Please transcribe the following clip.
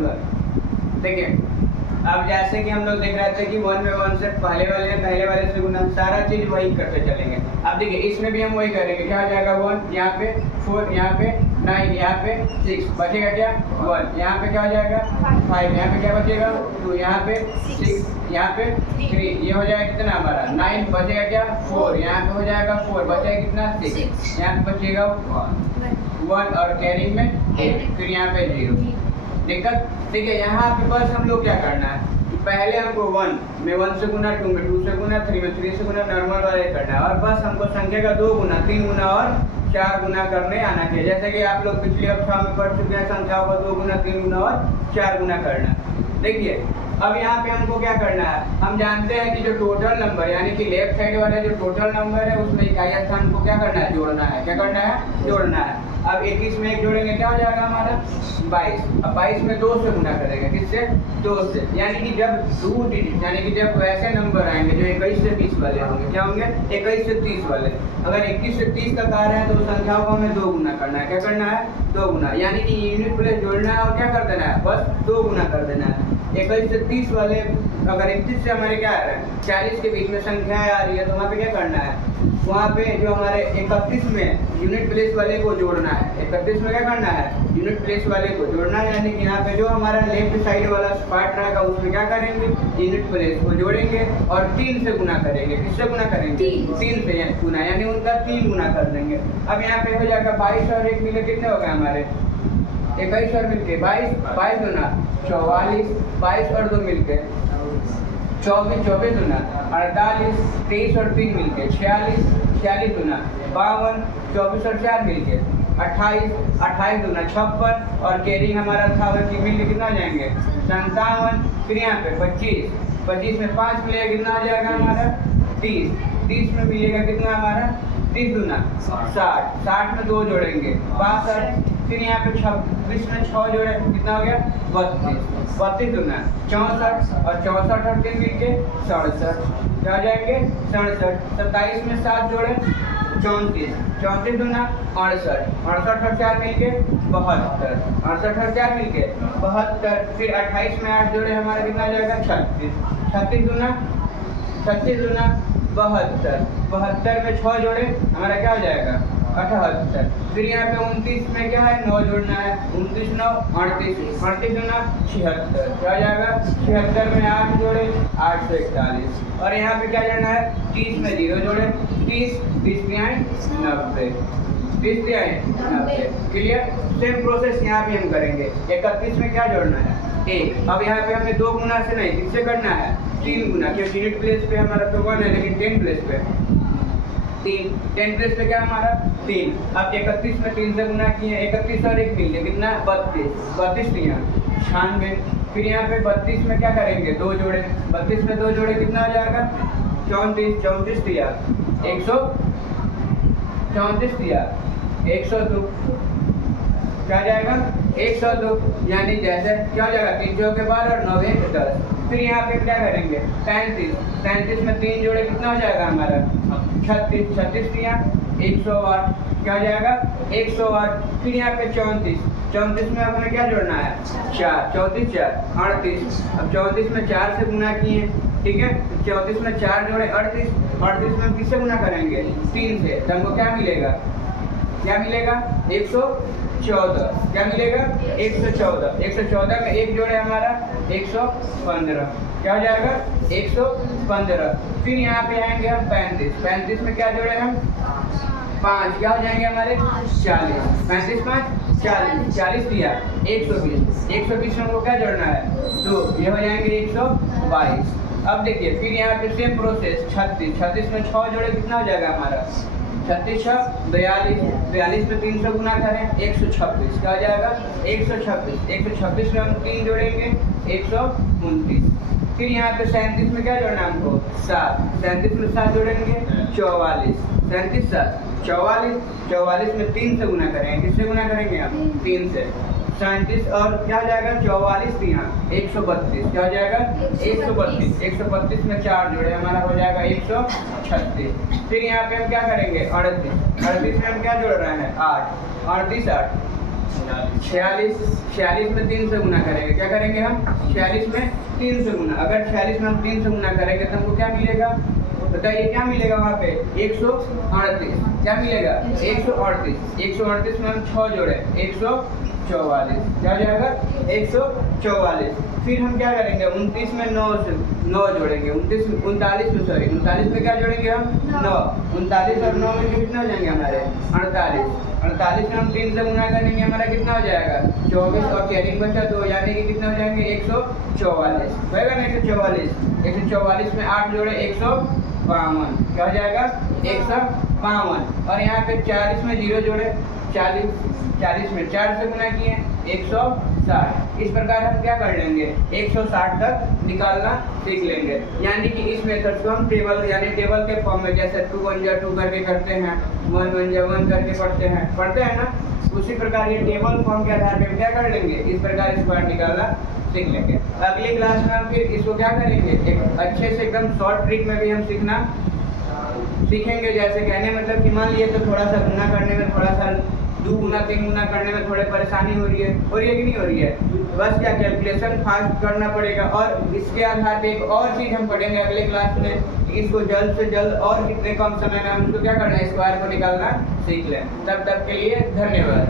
जोड़ूंगा। देखिए अब जैसे कि हम लोग देख रहे थे कि 1 में 1 से पहले वाले से गुना, सारा चीज वही करते चलेंगे। अब देखिए इसमें भी हम वही करेंगे। क्या हो जाएगा 1 यहाँ पे 4 यहाँ पे 9 यहाँ पे 6 बचेगा क्या 1 यहाँ पे क्या हो जाएगा 5 यहाँ पे क्या बचेगा 2 यहाँ पे 6 यहाँ पे 3 ये हो जाएगा कितना हमारा 9 बचेगा क्या 4 यहाँ पे हो जाएगा 4 बचेगा कितना 6 यहाँ पे बचेगा 1 और कैरिंग में 8 फिर यहाँ पे 0। दिक्कत ठीक है। यहाँ पे बस हम लोग क्या करना है पहले हमको 1 में 1 से गुना 2 में 2 से गुना 3 में 3 से गुना नॉर्मल वाले करना है और बस हमको संख्या का 2 गुना 3 गुना और 4 गुना करने आना चाहिए। जैसे कि आप लोग पिछले कक्षा में पढ़ चुके हैं संख्याओं का 2 गुना 3 गुना और 4 गुना करना। देखिए अब यहाँ पे हमको क्या करना है हम जानते हैं कि जो टोटल नंबर यानी कि लेफ्ट साइड वाला जो टोटल नंबर है उसमें इकाई स्थान को क्या करना है जोड़ना है। क्या करना है जोड़ना है। अब 21 में 1 जोड़ेंगे क्या हो जाएगा हमारा 22। अब 22 में 2 से गुना करेंगे किससे 2 से यानी कि जब 2 डिजिट यानी कि जब वैसे नंबर आएंगे जो 21 से 20 वाले होंगे क्या होंगे 21 से 30 वाले। अगर 21 से 30 तक आ रहे हैं तो संख्याओं को हमें 2 गुना करना है। क्या करना है 2 गुना यानी कि यूनिट प्लेस जोड़ना है और क्या कर देना है बस 2 गुना कर देना है। 21 से 30 वाले अगर 31 से हमारे क्या आ रहा है 40 के बीच में संख्याएं आ रही है तो वहाँ पे क्या करना है वहाँ पे जो हमारे 31 में यूनिट प्लेस वाले को जोड़ना है। 31 में क्या करना है यूनिट प्लेस वाले को जोड़ना है यानी कि यहाँ पे जो हमारा लेफ्ट साइड वाला पार्ट रहेगा उसमें क्या करेंगे यूनिट प्लेस को जोड़ेंगे और 3 से गुना करेंगे। किससे गुना करेंगे 3 से गुना यानी उनका 3 गुना कर देंगे। अब यहाँ पे हो जाएगा 22 और 1 मिले कितने हो गए हमारे 21 और मिलके 22 गुना 44 22 और 2 मिलके 24 गुना 48 23 और 3 मिलके 46 गुना 52 24 और 4 मिलके 28 गुना 56 और कैरिंग हमारा था कि मिलके कितना हो जाएंगे 57। फिर यहाँ पे 25 में 5 मिलेगा कितना हो जाएगा हमारा 30 में मिलेगा कितना हमारा 30 गुना 60 में 2 जोड़ेंगे 62। फिर यहाँ पे 26 में 6 जोड़े कितना हो गया 32 गुना 64 और 64 और 3 मिलके 67 क्या हो जाएंगे 67। 27 में 7 जोड़े 34 गुना 68 और 4 मिलके 72 68 और 4 मिलके 72। फिर 28 में 8 जोड़े हमारा कितना आ जाएगा 36 गुना 72 में 6 जोड़े हमारा क्या हो जाएगा 78। फिर यहाँ पे 29 में क्या है 9 जोड़ना है 29 9 38 गुना 76 क्या हो जाएगा 76 में 8 जोड़े 841 और यहाँ पे क्या जोड़ना है 30 में 0 जोड़े 30 90 क्लियर। सेम प्रोसेस यहाँ पे हम करेंगे। 31 में क्या जोड़ना है 1। अब यहाँ पे हमें 2 गुना से नहीं किससे करना है 3 गुना क्योंकि यूनिट प्लेस पे हमारा तो 1 है लेकिन 10 प्लेस पे 10 प्लेस पे क्या हमारा 3। अब 31 में 3 से गुना किए 31 और 1 मिल गया कितना 32 96। फिर यहाँ पे 32 में क्या करेंगे 2 जोड़े 32 में 2 जोड़े कितना हो जाएगा 34 दिया 134 दिया 102 क्या जाएगा 102 यानी जैसे क्या हो जाएगा 3 के बाद और 9 10। फिर यहाँ पे क्या करेंगे 35 में 3 जोड़े कितना हो जाएगा हमारा 36 दिया 108 क्या हो जाएगा 108। फिर यहाँ पे 34 में हमें क्या जोड़ना है 4 34 4 38। अब 34 में 4 से गुना किए ठीक है 34 में 4 जोड़े 38 में किससे गुना करेंगे 3 से तो हमको क्या मिलेगा 114। क्या मिलेगा 114 में 1 जोड़े हमारा 115 क्या हो जाएगा 115। फिर यहाँ पे आएंगे हम 35 में क्या जोड़े हम 5 क्या हो जाएंगे हमारे 40 35 5 40 दिया 120 में हमको क्या जोड़ना है 2 ये हो जाएंगे 122। अब देखिए फिर यहाँ पे सेम प्रोसेस 36 में 6 जोड़े कितना हो जाएगा हमारा 36 42 में 3 से गुना करें 126 क्या हो जाएगा 126 में हम 3 जोड़ेंगे 129। फिर यहाँ पे 37 में क्या जोड़ना है हमको 7 37 में 7 जोड़ेंगे 44 37 7 44 में 3 से गुना करेंगे किससे गुना करेंगे हम 3 से 37 और क्या हो जाएगा 44 यहाँ 132 क्या हो जाएगा 132 में 4 जोड़े हमारा हो जाएगा 136। फिर यहाँ पे हम क्या करेंगे 38 में हम क्या जोड़ रहे हैं 8 38 8 46 46 में 3 से गुना करेंगे, क्या करेंगे हम 46 में 3 से गुना। अगर 46 में हम 3 से गुना करेंगे तो हमको क्या मिलेगा, बताइए क्या मिलेगा वहाँ पे 138। क्या मिलेगा 138। 138 में हम 6 जोड़े 144, क्या हो जाएगा 144। फिर हम क्या करेंगे 29 में 9 जोड़ेंगे, 39 में क्या जोड़ेंगे हम 9। 39 और 9 में कितना हो जाएंगे हमारे 48। 48 में हम 3 से गुना करेंगे, हमारा कितना हो जाएगा 24 और कैरिंग बचा 2, यानी कि कितना हो जाएंगे 144 होगा ना 144। 144 में 8 जोड़े 152, क्या हो जाएगा 152। और यहाँ पे 40 में 0 जोड़े 40 में 4 से गुना किए 160। इस प्रकार हम क्या कर लेंगे 160 तक निकालना सीख लेंगे। यानी कि इस मेथड को हम टेबल यानी टेबल के फॉर्म में, जैसे 2 1 जा 2 करके करते हैं, 1 1 जा 1 करके पढ़ते हैं ना, उसी प्रकार ये टेबल फॉर्म के आधार पर क्या कर लेंगे, इस प्रकार स्क्वायर निकालना सीख लेंगे। अगली क्लास में हम फिर इसको क्या करेंगे, एक अच्छे से एकदम शॉर्ट ट्रिक में भी हम सीखेंगे। जैसे कहने मतलब कि मान लिए तो थोड़ा सा गुना करने में, थोड़ा सा 2 गुना 3 गुना करने में थोड़े परेशानी हो रही है कि नहीं हो रही है, बस क्या कैलकुलेशन फास्ट करना पड़ेगा। और इसके आधार पे एक और चीज़ हम पढ़ेंगे अगले क्लास में, इसको जल्द से जल्द और कितने कम समय में हम इसको क्या करना है, स्क्वायर को निकालना सीख लें। तब तक के लिए धन्यवाद।